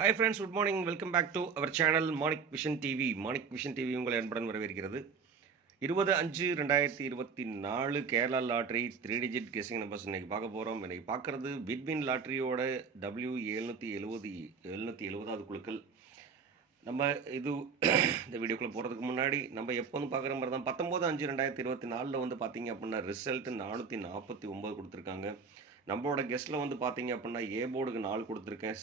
Hi friends, good morning. Welcome back to our channel Manik Vision TV. Manik Vision TV உங்களை அன்புடன் வரவேற்கிறது. 20-5-2024 Kerala lottery 3 digit guessing numbers இன்னைக்கு பார்க்க போகிறோம். இன்னைக்கு பார்க்குறது விட்வின் லாட்ரியோட W770 குழுக்கள். நம்ம இது இந்த வீடியோக்குள்ளே போகிறதுக்கு முன்னாடி நம்ம எப்போதும் பார்க்குற மாதிரி தான் 19-5-2024 வந்து பார்த்தீங்க அப்படின்னா ரிசல்ட் 449 கொடுத்துருக்காங்க. நம்மளோட கெஸ்ட்டில் வந்து பார்த்தீங்க அப்படின்னா ஏ போர்டுக்கு 4 கொடுத்துருக்கேன்,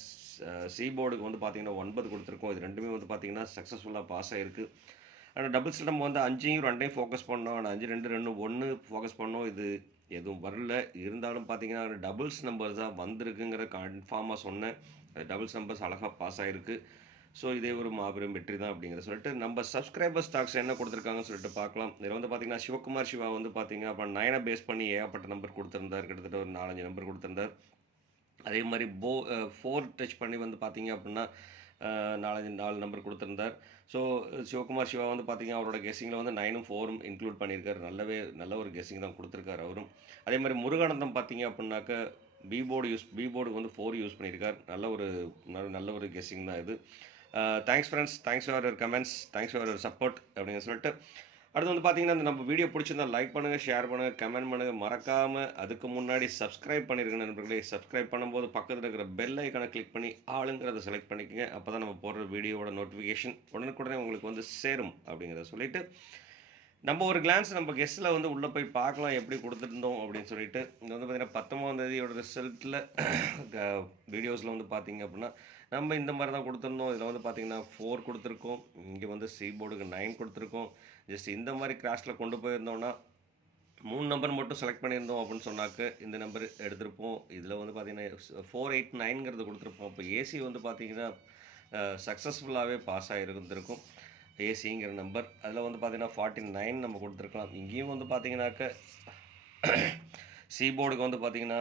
சி போர்டுக்கு வந்து பார்த்தீங்கன்னா 9 கொடுத்துருக்கோம். இது ரெண்டுமே வந்து பார்த்தீங்கன்னா சக்ஸஸ்ஃபுல்லாக பாஸ் ஆகிருக்கு. ஆனால் டபுள்ஸில் நம்ம வந்து 5ஐயும் 2ஐயும் ஃபோக்கஸ் பண்ணோம். ஆனால் 5 2 2 1 ஃபோக்கஸ் பண்ணோம். இது எதுவும் வரல. இருந்தாலும் பார்த்தீங்கன்னா டபுள்ஸ் நம்பர்ஸ் தான் வந்திருக்குங்கிற கன்ஃபார்மாக சொன்னேன். டபுள்ஸ் நம்பர்ஸ் அழகாக பாஸ் ஆகிருக்கு. ஸோ இதே ஒரு மாபெரும் வெற்றி தான் அப்படிங்கிறத சொல்லிட்டு நம்ம சப்ஸ்கிரைபர் ஸ்டாக்ஸ் என்ன கொடுத்துருக்காங்கன்னு சொல்லிட்டு பார்க்கலாம். இதில் வந்து பார்த்தீங்கன்னா சிவகுமார் சிவா வந்து பார்த்தீங்கன்னா அப்போ 9 பேஸ் பண்ணி ஏகப்பட்ட நம்பர் கொடுத்துருந்தார். கிட்டத்தட்ட ஒரு 4-5 நம்பர் கொடுத்துருந்தார். அதே மாதிரி 4 டச் பண்ணி வந்து பார்த்தீங்க அப்படின்னா 4 நம்பர் கொடுத்துருந்தார். ஸோ சிவகுமார் சிவா வந்து பார்த்தீங்கன்னா அவரோட கெஸ்ஸிங்கில் வந்து 9ம் 4ம் இன்க்ளூட் பண்ணியிருக்காரு. நல்ல ஒரு கெஸ்ஸிங் தான் கொடுத்துருக்காரு அவரும். அதே மாதிரி முருகானந்தம் பார்த்தீங்க அப்படின்னாக்க பி போர்டுக்கு வந்து 4 யூஸ் பண்ணியிருக்கார். நல்ல ஒரு கெஸ்ஸிங் தான் இது. Thanks friends, thanks for your comments, thanks for your support அப்படின்னு சொல்லிட்டு அடுத்து வந்து பார்த்தீங்கன்னா இந்த நம்ம வீடியோ பிடிச்சிருந்தா லைக் பண்ணுங்கள், ஷேர் பண்ணுங்கள், கமெண்ட் பண்ணுங்கள். மறக்காமல் அதுக்கு முன்னாடி சப்ஸ்கிரைப் பண்ணியிருக்கேன் நண்பர்களே. சப்ஸ்கிரைப் பண்ணும்போது பக்கத்தில் இருக்கிற பெல் ஐக்கனை கிளிக் பண்ணி ஆளுங்கிறத செலக்ட் பண்ணிக்கோங்க. அப்போ தான் நம்ம போடுற வீடியோவோட நோட்டிஃபிகேஷன் உடனுக்குடனே உங்களுக்கு வந்து சேரும் அப்படிங்கிறத சொல்லிவிட்டு நம்ம ஒரு கிளான்ஸ் நம்ம கெஸ்ட்டில் வந்து உள்ளே போய் பார்க்கலாம் எப்படி கொடுத்துருந்தோம் அப்படின்னு சொல்லிட்டு. இது வந்து பார்த்திங்கன்னா 19ஆம் தேதியோட ரிசல்ட்டில் வீடியோஸில் வந்து பார்த்திங்க அப்படின்னா நம்ம இந்த மாதிரி தான் கொடுத்துருந்தோம். இதில் வந்து பார்த்திங்கன்னா 4 கொடுத்துருக்கோம். இங்கே வந்து சி போர்டுக்கு 9 கொடுத்துருக்கோம். ஜஸ்ட் இந்த மாதிரி கிராஷில் கொண்டு போயிருந்தோம்னா 3 நம்பர் மட்டும் செலக்ட் பண்ணியிருந்தோம் அப்படின்னு சொன்னாக்க இந்த நம்பர் எடுத்திருப்போம். இதில் வந்து பார்த்திங்கன்னா 489ங்கிறது கொடுத்துருப்போம். இப்போ ஏசி வந்து பார்த்திங்கன்னா சக்ஸஸ்ஃபுல்லாகவே பாஸ் ஆகிருந்திருக்கும். ஏசிங்கிற நம்பர் அதில் வந்து பார்த்திங்கன்னா 49 நம்ம கொடுத்துருக்கலாம். இங்கேயும் வந்து பார்த்திங்கனாக்க சி போர்டுக்கு வந்து பார்த்திங்கன்னா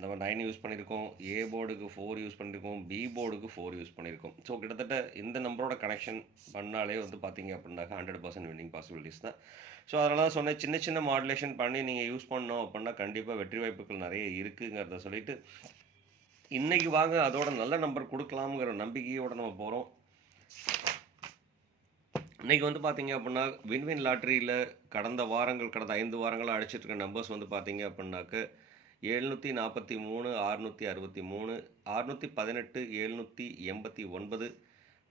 நம்ம 9 யூஸ் பண்ணியிருக்கோம், ஏ போர்டுக்கு 4 யூஸ் பண்ணியிருக்கோம், பி போர்டுக்கு 4 யூஸ் பண்ணியிருக்கோம். ஸோ கிட்டத்தட்ட இந்த நம்பரோட கனெக்ஷன் பண்ணாலே வந்து பார்த்திங்க அப்படின்னாக்கா 100% வின்னிங் பாசிபிலிட்டிஸ் தான். ஸோ அதனால தான் சொன்னேன், சின்ன சின்ன மாடுலேஷன் பண்ணி நீங்கள் யூஸ் பண்ணோம் அப்படின்னா கண்டிப்பாக வெற்றி வாய்ப்புகள் நிறைய இருக்குங்கிறத சொல்லிவிட்டு இன்றைக்கி வாங்க அதோட நல்ல நம்பர் கொடுக்கலாம்ங்கிற நம்பிக்கையோடு நம்ம போகிறோம். இன்றைக்கி வந்து பார்த்திங்க அப்படின்னா வின்வின் லாட்ரியில் கடந்த 5 வாரங்களாக அடிச்சிட்ருக்க நம்பர்ஸ் வந்து பார்த்திங்க அப்படின்னாக்க 743, 663, 618,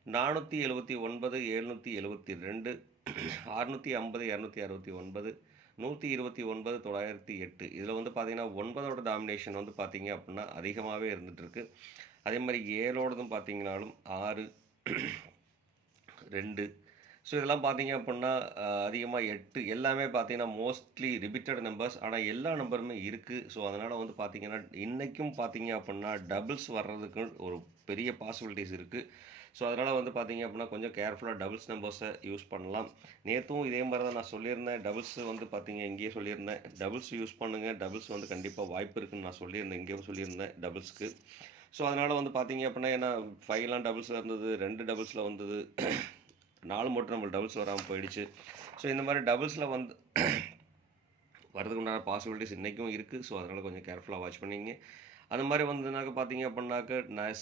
789, 479, 772, 650, 269, 129, 908. இதில் வந்து பார்த்திங்கன்னா 9ஓட டாமினேஷன் வந்து பார்த்திங்க அப்படின்னா அதிகமாகவே இருந்துகிட்ருக்கு. அதே மாதிரி 7ஓடதும் பார்த்திங்கனாலும் 6, 2. ஸோ இதெல்லாம் பார்த்தீங்க அப்படின்னா அதிகமாக 8 எல்லாமே பார்த்தீங்கன்னா மோஸ்ட்லி ரிப்பீட்டட் நம்பர்ஸ். ஆனால் எல்லா நம்பருமே இருக்குது. ஸோ அதனால் வந்து பார்த்திங்கன்னா இன்றைக்கும் பார்த்தீங்க அப்படின்னா டபுள்ஸ் வர்றதுக்கு ஒரு பெரிய பாசிபிலிட்டிஸ் இருக்குது. ஸோ அதனால் வந்து பார்த்திங்க அப்படின்னா கொஞ்சம் கேர்ஃபுல்லாக டபுள்ஸ் நம்பர்ஸை யூஸ் பண்ணலாம். நேற்றும் இதே மாதிரி தான் நான் சொல்லியிருந்தேன். டபுள்ஸ் வந்து பார்த்திங்க இங்கேயே சொல்லியிருந்தேன், டபுள்ஸ் யூஸ் பண்ணுங்கள், டபுள்ஸ் வந்து கண்டிப்பாக வாய்ப்பு இருக்குதுன்னு நான் சொல்லியிருந்தேன், இங்கேயும் சொல்லியிருந்தேன் டபுள்ஸ்க்கு. ஸோ அதனால் வந்து பார்த்திங்க அப்படின்னா ஏன்னா 5லாம் டபுள்ஸில் இருந்தது, 2 டபுள்ஸில் வந்தது, 4 மட்டும் நம்மளுக்கு டபுள்ஸ் வராமல் போயிடுச்சு. ஸோ இந்த மாதிரி டபுள்ஸில் வந்து வரதுக்கு உண்டான பாசிபிலிட்டிஸ் இன்றைக்கும் இருக்குது. ஸோ அதனால் கொஞ்சம் கேர்ஃபுல்லாக வாட்ச் பண்ணிங்க. அந்த மாதிரி வந்ததுனாக்க பார்த்தீங்க அப்படின்னாக்க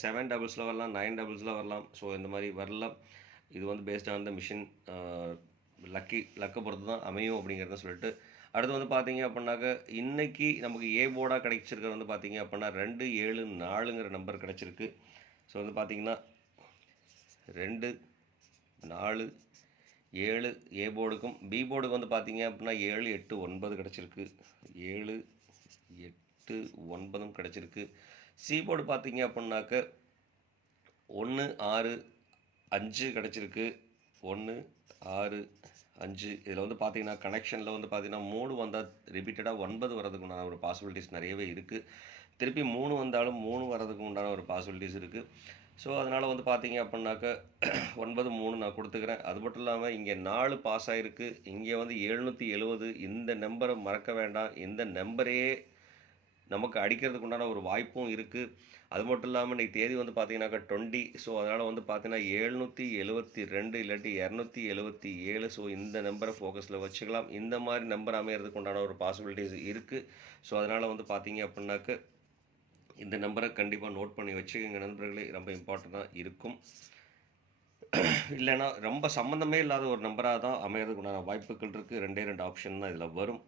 7 டபுள்ஸில் வரலாம், 9 டபுள்ஸில் வரலாம். ஸோ இந்த மாதிரி வரலாம். இது வந்து பேஸ்ட் ஆன் த மிஷின் லக்கை பொறுத்து தான் அமையும் அப்படிங்கிறத சொல்லிட்டு அடுத்து வந்து பார்த்தீங்க அப்படின்னாக்க இன்றைக்கி நமக்கு ஏ போர்டாக கிடைச்சிருக்கிறது வந்து பார்த்தீங்க அப்படின்னா 2 7 4ங்கிற நம்பர் கிடச்சிருக்கு. ஸோ வந்து பார்த்திங்கன்னா 2 4 7 ஏ போர்டுக்கும், பி போர்டுக்கு வந்து பார்த்தீங்க அப்படின்னா 7 8 9 கிடச்சிருக்கு. 7 8 9ம் கிடச்சிருக்கு. சி போர்டு பார்த்தீங்க அப்படின்னாக்க 1 6 5 கிடச்சிருக்கு. 1 6 5 இதில் வந்து பார்த்தீங்கன்னா கனெக்ஷனில் வந்து பார்த்தீங்கன்னா 3 வந்தால் ரிப்பீட்டடாக 9 வரதுக்கு உண்டான ஒரு பாசிபிலிட்டிஸ் நிறையவே இருக்குது. திருப்பி 3 வந்தாலும் 3 வரதுக்கு உண்டான ஒரு பாசிபிலிட்டிஸ் இருக்குது. ஸோ அதனால் வந்து பார்த்தீங்க அப்படின்னாக்க 9 3 நான் கொடுத்துக்கிறேன். அது மட்டும் இல்லாமல் இங்கே 4 பாஸ் ஆகிருக்கு. இங்கே வந்து 770. இந்த நம்பரை மறக்க வேண்டாம். இந்த நம்பரே நமக்கு அடிக்கிறதுக்கு உண்டான ஒரு வாய்ப்பும் இருக்குது. அது மட்டும் இல்லாமல் இன்றைக்கி தேதி வந்து பார்த்தீங்கன்னாக்கா 20. ஸோ அதனால் வந்து பார்த்தீங்கன்னா 772 இல்லாட்டி 277. ஸோ இந்த நம்பரை ஃபோக்கஸில் வச்சுக்கலாம். இந்த மாதிரி நம்பர் அமைகிறதுக்கு உண்டான ஒரு பாசிபிலிட்டிஸ் இருக்குது. ஸோ அதனால் வந்து பார்த்தீங்க அப்படின்னாக்க இந்த நம்பரை கண்டிப்பாக நோட் பண்ணி வச்சுக்கோங்க நண்பர்களே, ரொம்ப இம்பார்ட்டண்ட்டாக இருக்கும். இல்லைன்னா ரொம்ப சம்மந்தமே இல்லாத ஒரு நம்பராக தான் அமையறதுக்கு உண்டான வாய்ப்புகள் இருக்குது. 2 ஆப்ஷன் தான் இதில் வரும்.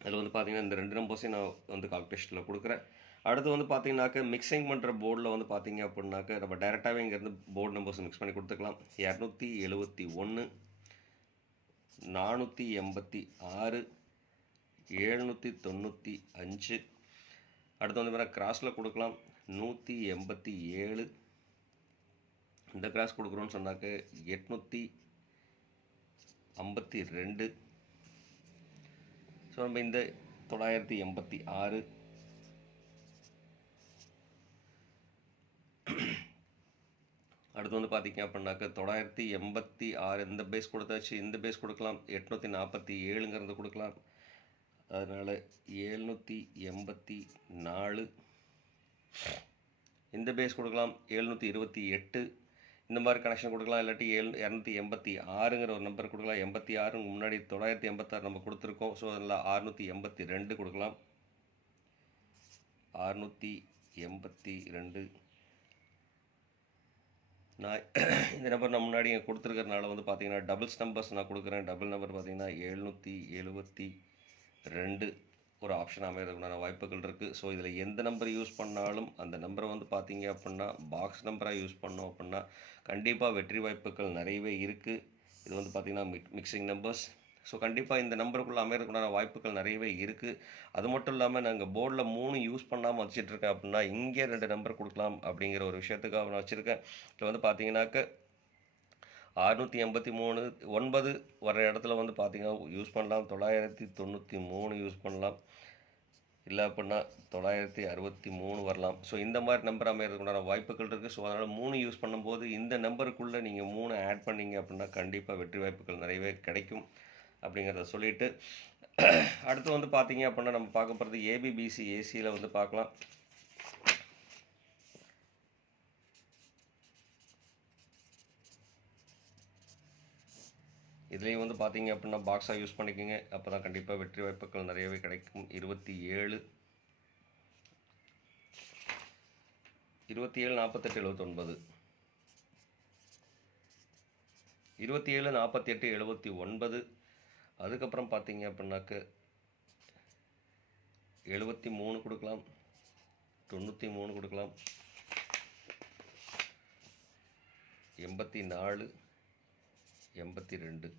அதில் வந்து பார்த்தீங்கன்னா இந்த 2 நம்பர்ஸையும் நான் வந்து கால்குலேஷனில் கொடுக்குறேன். அடுத்து வந்து பார்த்தீங்கன்னாக்க மிக்சிங் பண்ணுற போர்டில் வந்து பார்த்தீங்க அப்படின்னாக்க நம்ம டைரெக்டாகவே இங்கேருந்து போர்டு நம்பர்ஸ் மிக்ஸ் பண்ணி கொடுத்துக்கலாம். 271, 486, 795. அடுத்து வந்து வேறு கிராஸில் கொடுக்கலாம் 187. இந்த கிராஸ் கொடுக்குறோன்னு சொன்னாக்க 852. ஸோ நம்ம இந்த 986. அடுத்து வந்து பார்த்தீங்க அப்படின்னாக்க 986 இந்த பேஸ் கொடுத்தாச்சு. இந்த பேஸ் கொடுக்கலாம் 847ங்கிறது கொடுக்கலாம். அதனால் 784. இந்த பேஸ் கொடுக்கலாம் 728. இந்த மாதிரி கனெக்ஷன் கொடுக்கலாம். இல்லாட்டி 286ங்கிற ஒரு நம்பர் கொடுக்கலாம். 86 முன்னாடி 986 நம்ம கொடுத்துருக்கோம். ஸோ அதில் 682 கொடுக்கலாம். 682. நான் இந்த நம்பர் நான் முன்னாடி கொடுத்துருக்கறனால வந்து பார்த்தீங்கன்னா டபுள்ஸ் நம்பர்ஸ் நான் கொடுக்குறேன். டபுள் நம்பர் பார்த்தீங்கன்னா 772 ஒரு ஆப்ஷன் அமைகிறதுக்குண்டான வாய்ப்புகள் இருக்குது. ஸோ இதில் எந்த நம்பர் யூஸ் பண்ணாலும் அந்த நம்பரை வந்து பார்த்தீங்க அப்படின்னா பாக்ஸ் நம்பராக யூஸ் பண்ணோம் அப்படின்னா கண்டிப்பாக வெற்றி வாய்ப்புகள் நிறையவே இருக்குது. இது வந்து பார்த்திங்கன்னா மிக்சிங் நம்பர்ஸ். ஸோ கண்டிப்பாக இந்த நம்பருக்குள்ளே அமைகிறதுக்குண்டான வாய்ப்புகள் நிறையவே இருக்குது. அது மட்டும் இல்லாமல் நாங்கள் போர்டில் 3 யூஸ் பண்ணாமல் வச்சுட்ருக்கேன் அப்படின்னா இங்கே 2 நம்பர் கொடுக்கலாம் அப்படிங்கிற ஒரு விஷயத்துக்காக நான் வச்சுருக்கேன். இதில் வந்து பார்த்தீங்கன்னாக்க 683 9 வர இடத்துல வந்து பார்த்தீங்கன்னா யூஸ் பண்ணலாம். 993 யூஸ் பண்ணலாம். இல்லை அப்படின்னா 963 வரலாம். ஸோ இந்த மாதிரி நம்பர் அமைகிறதுக்குண்டான வாய்ப்புகள் இருக்குது. ஸோ அதனால் 3 யூஸ் பண்ணும்போது இந்த நம்பருக்குள்ளே நீங்கள் 3 ஆட் பண்ணிங்க அப்படின்னா கண்டிப்பாக வெற்றி வாய்ப்புகள் நிறையவே கிடைக்கும் அப்படிங்கிறத சொல்லிவிட்டு அடுத்து வந்து பார்த்தீங்க அப்படின்னா நம்ம பார்க்க போகிறது ஏபிபிசி ஏசியில் வந்து பார்க்கலாம். இதுலேயும் வந்து பார்த்தீங்க அப்படின்னா பாக்ஸாக யூஸ் பண்ணிக்கோங்க. அப்போ தான் கண்டிப்பாக வெற்றி வாய்ப்புகள் நிறையவே கிடைக்கும். 27, 48, 48, 79, 27, 48, 79. அதுக்கப்புறம் பார்த்தீங்க அப்படின்னாக்க 73 கொடுக்கலாம், 93 கொடுக்கலாம், 84, 82, 69,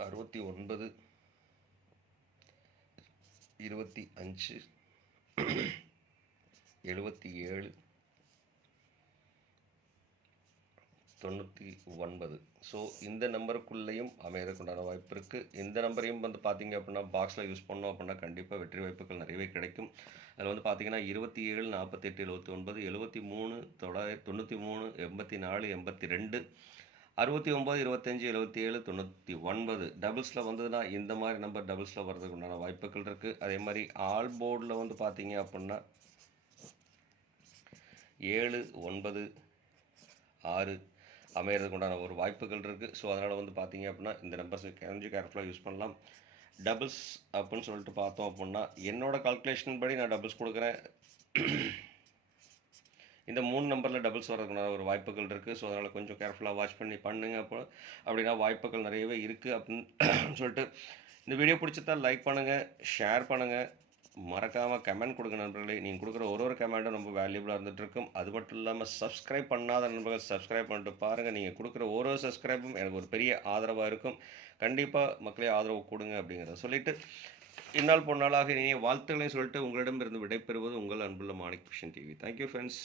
25, 77, 99. ஸோ இந்த நம்பருக்குள்ளேயும் அமையறதுக்குண்டான வாய்ப்பு இருக்குது. இந்த நம்பரையும் வந்து பார்த்தீங்க அப்படின்னா பாக்ஸில் யூஸ் பண்ணோம் அப்படின்னா கண்டிப்பாக வெற்றி வாய்ப்புகள் நிறையவே கிடைக்கும். அதில் வந்து பார்த்தீங்கன்னா 27, 48, 79, 73, 993, 84, 82, 69, 25, 77, 99. டபுள்ஸில் வந்ததுன்னா இந்த மாதிரி நம்பர் டபுள்ஸில் வர்றதுக்கு உண்டான வாய்ப்புகள் இருக்குது. அதே மாதிரி ஆல் போர்டில் வந்து பார்த்தீங்க அப்படின்னா 7, 9, 6 அமையறதுக்கு உண்டான ஒரு வாய்ப்புகள் இருக்குது. ஸோ அதனால் வந்து பார்த்தீங்க அப்படின்னா இந்த நம்பர்ஸ் கொஞ்சம் கேர்ஃபுல்லாக யூஸ் பண்ணலாம். டபுள்ஸ் அப்படின்னு சொல்லிட்டு பார்த்தோம் அப்படின்னா என்னோடய கால்குலேஷன் படி நான் டபுள்ஸ் கொடுக்குறேன். இந்த 3 நம்பரில் டபுள்ஸ் வரதுக்குண்டான ஒரு வாய்ப்புகள் இருக்குது. ஸோ அதனால் கொஞ்சம் கேர்ஃபுல்லாக வாட்ச் பண்ணி பண்ணுங்க. அப்படின்னா வாய்ப்புகள் நிறையவே இருக்குது அப்படின்னு சொல்லிட்டு இந்த வீடியோ பிடிச்சதா லைக் பண்ணுங்கள், ஷேர் பண்ணுங்கள், மறக்காமல் கமெண்ட் கொடுங்க நண்பர்களே. நீங்கள் கொடுக்குற ஒரு கமெண்ட்டும் ரொம்ப வேல்யூபிளாக இருந்துகிட்ருக்கும். அது மட்டும் இல்லாமல் சப்ஸ்கிரைப் பண்ணாத நண்பர்கள் சப்ஸ்கிரைப் பண்ணிட்டு பாருங்கள். நீங்கள் கொடுக்குற ஒரு சப்ஸ்கிரைபும் எனக்கு ஒரு பெரிய ஆதரவாக இருக்கும். கண்டிப்பாக மக்களே ஆதரவு கொடுங்க அப்படிங்கிறத சொல்லிவிட்டு இந்நாள் பொன்னாளாக இனிய வாழ்த்துக்களையும் சொல்லிட்டு உங்களிடமிருந்து விடைபெறுவது உங்கள் அன்புள்ள Manik vision TV. Thank you friends.